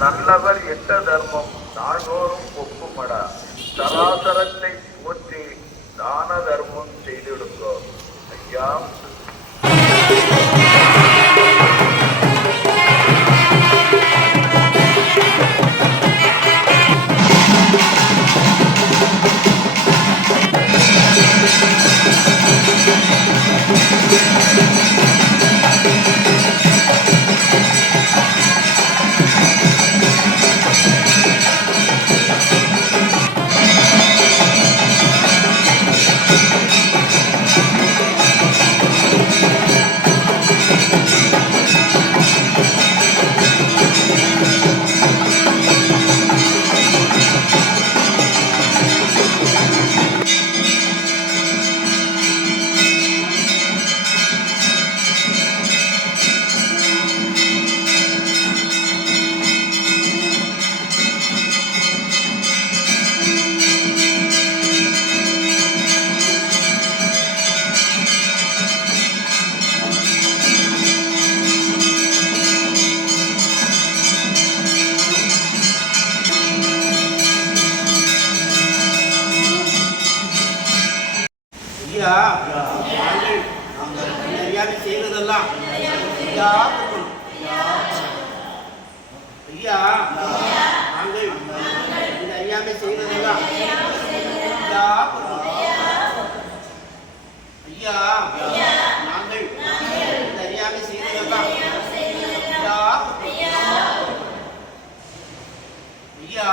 நல்லவர் எட்ட தர்மம் நாள்தோறும் ஒப்புமடா. சராசரத்தை போற்றி தான தர்மம் செய்திடுங்கோ. ஐயா அறியாமை செய்வதெல்லாம் ஐயா ஐயா நாங்கள் இந்த அறியாமை செய்வதெல்லாம் ஐயா ஐயா நாங்கள் இந்த அறியாமை செய்வதெல்லாம் ஐயா ஐயா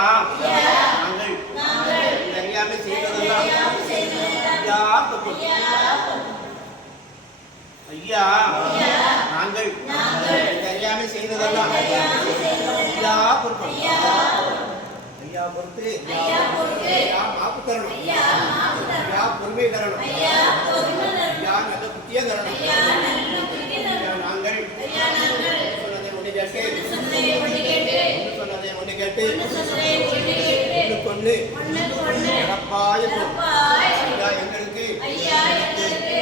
நாங்கள் இந்த அறியாமை செய்வதெல்லாம் ஐயா ஐயா நாங்கள் அறியாமை செய்ததெல்லாம் ஐயா பொறுப்பு ஐயா பொறுத்து ஐயா மாப்பு தரணும் ஐயா பொறுமை தரணும் ஐயா நல்ல புத்திய தரணும் நாங்கள் சொன்னதை ஒன்று கேட்டு கொண்டு எங்களுக்கு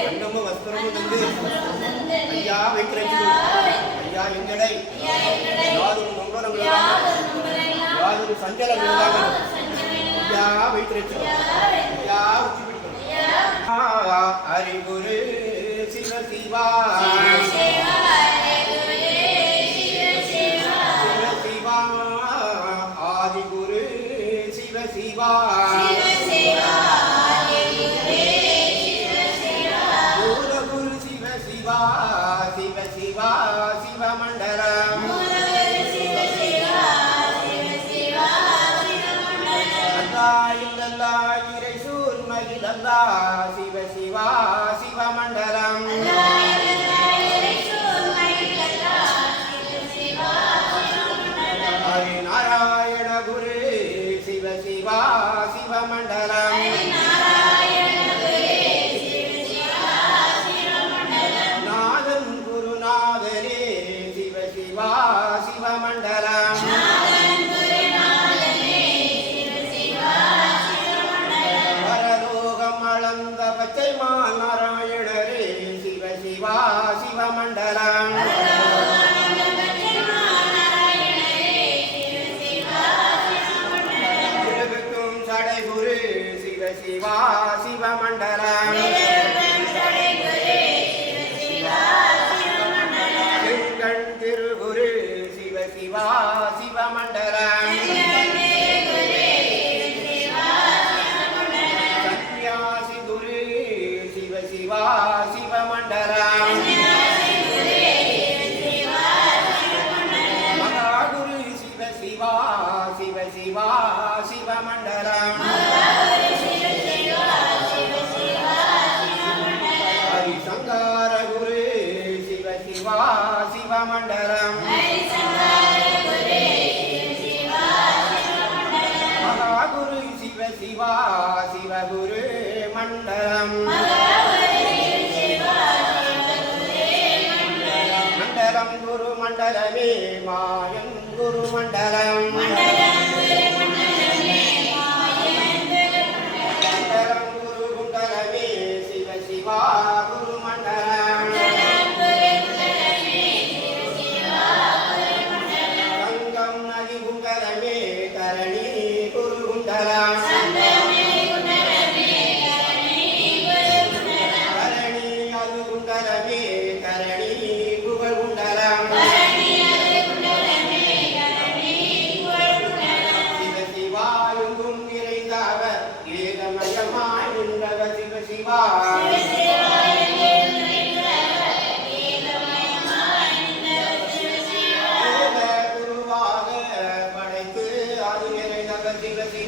அன்னமும் வஸ்திரமும் தந்து ஐயா வைக்கிறேன் ஐயா எங்களை யாரும் நம்பரம் யாரும் சஞ்சலம் ஐயா வைக்கிறேன் ஐயா உச்சி பிடிக்கணும் அறிகுரு சிவ சிவா ஆதிகுரு சிவ சிவா மூலகுரு சிவ சிவா சிவ சிவா சிவமண்டலம் அல்லா இறை சூர்மகிலல்லா சிவ சிவா சிவமண்டலம் ஹரிநாராயண குரு சிவ சிவா சிவமண்டலம் நாதன் குருநாதனே சிவ சிவா சிவமண்டலம் பரலோகம் அளந்த பச்சைமா நாராயணரே சிவ சிவா சிவமண்டலம் சிவா சிவமண்டலம் செங்கண் திருகுரு சிவ சிவா சிவமண்டலம் சன்னியாசி குரு சிவ சிவா சிவமண்டலம் மகாகுரு சிவ சிவா சிவ சிவா சிவமண்டலம் சங்கார குரு சிவ சிவா சிவமண்டலம் மகாகுரு சிவ சிவா சிவகுரு மண்டலம் மண்டலம் குரு மண்டலமே மாயன் குரு மண்டலம் மண்டலம் குரு குண்டலமே சிவ சிவா குரு மண்டலம் கங்கம் நதி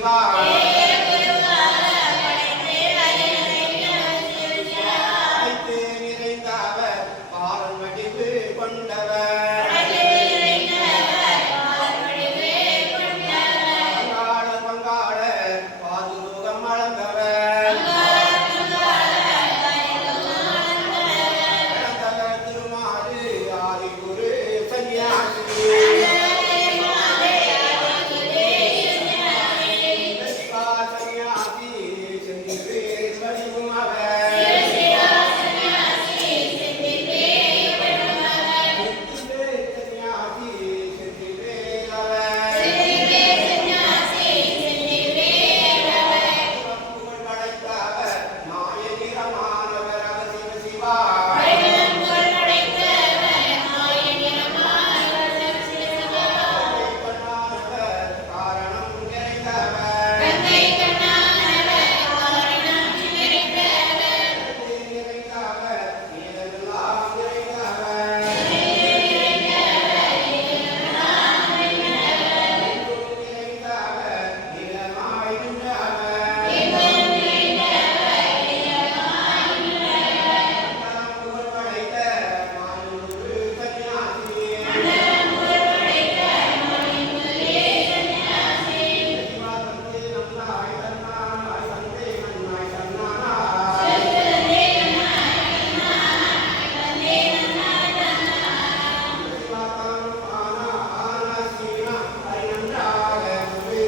சிவா அனைத்து நிறைந்தவர் பாரல் வடிவு கொண்டவர் பங்காளர் பாதுகம் அளந்தவர் கடந்தவர் திருமாறு ஆதிகுரு சன்னியாசி சிவா சன்னியாசி செந்திரு வடிவும் அவர் சன்னியாசி செந்திரு அவர் புகழ் படைத்தவர் நாயகிரமானவர் அவர் சிவா கண்ணானவர் காரணம் நிறைந்தவர் நிறைந்தவர் நீரெல்லாம் நிறைந்தவர் நிறைந்தவர் நீலமாய் நின்றவர் புகழ் படைத்த மானுரு சன்னியாசி சிவா தந்தை நன்னாய் தன்னாய் தந்தை நன்னாய் தன்னாய் சிவா தானும் ஆனா சீனா அறிநன்றாக உரை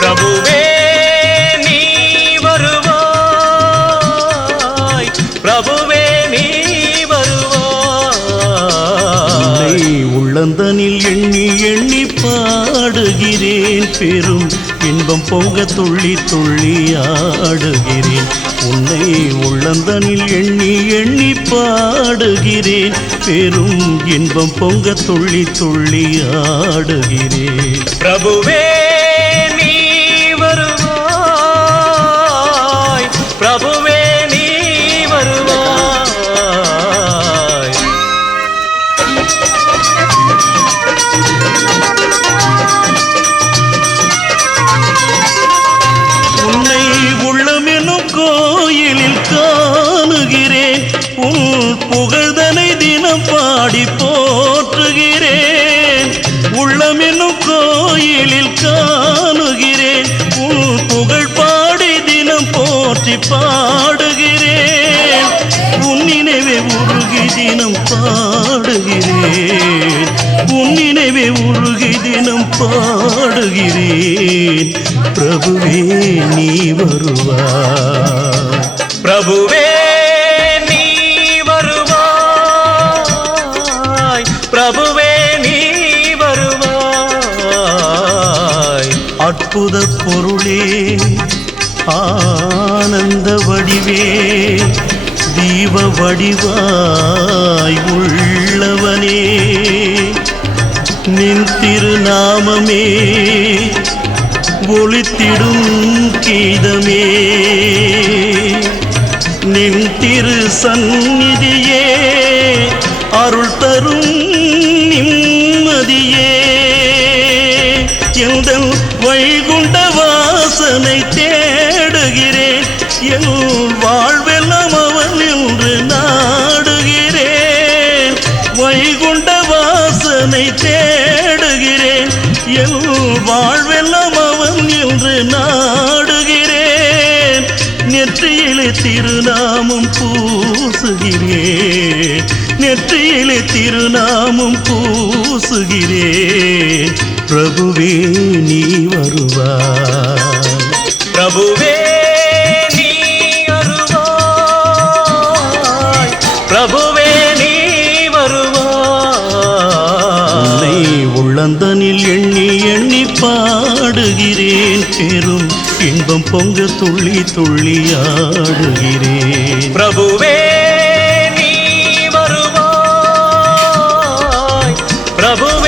பிரபுவே நீ வருவாய், பிரபுவே நீ வருவாய். உள்ளந்தனில் எண்ணி எண்ணி பாடுகிறேன், பெரும் இன்பம் பொங்க துள்ளி துள்ளி ஆடுகிறேன். உன்னை உள்ளந்தனில் எண்ணி எண்ணி பாடுகிறேன், பெரும் இன்பம் பொங்க துள்ளி துள்ளி ஆடுகிறேன். பிரபுவே நீ வருவாய், பிரபுவே நீ வருவாய். உன்னை உள்ளமெனும் கோயிலில் காணுகிறேன், உன் புகழ்தனை தினம் பாடி போற்றுகிறேன். உள்ளமெனும் கோயிலில் காணுகிறேன், உன் புகழ் பாடி தினம் போற்றி பாடுகிறேன். உன் நினைவே உருகி தினம் பாடுகிறேன், உன் நினைவே உருகி தினம் பாடுகிறேன். பிரபுவே நீ வருவாய், பிரபுவே நீ வருவாய், பிரபு அற்புத பொருளே ஆனந்த வடிவே தீப வடிவாய் உள்ளவனே நின் திருநாமமே ஒளித்திடும் கீதமே நின் திரு சந்நிதியே அருள் தரும் நிம்மதியே எந்தன் வைகுண்ட வாசனை தேடுகிறேன் என் வாழ்வெல்லாம் அவன் என்று நாடுகிறேன் வைகுண்ட வாசனை தேடுகிறேன் என் வாழ்வெல்லாம் அவன் என்று நாடுகிறேன் நெற்றியிலே திருநாமம் பூசுகிறேன் நெற்றியிலே திருநாமம் பூசுகிறேன் பிரபுவே நீ வருவாய் பிரபுவே நீ வருவாய் பிரபுவே நீ வருவாய் உன்னை உள்ளந்தனில் எண்ணி எண்ணி பாடுகிறேன் பெரும் இன்பம் பொங்க துள்ளி துள்ளி ஆடுகிறேன் பிரபுவே நீ வருவாய் பிரபுவே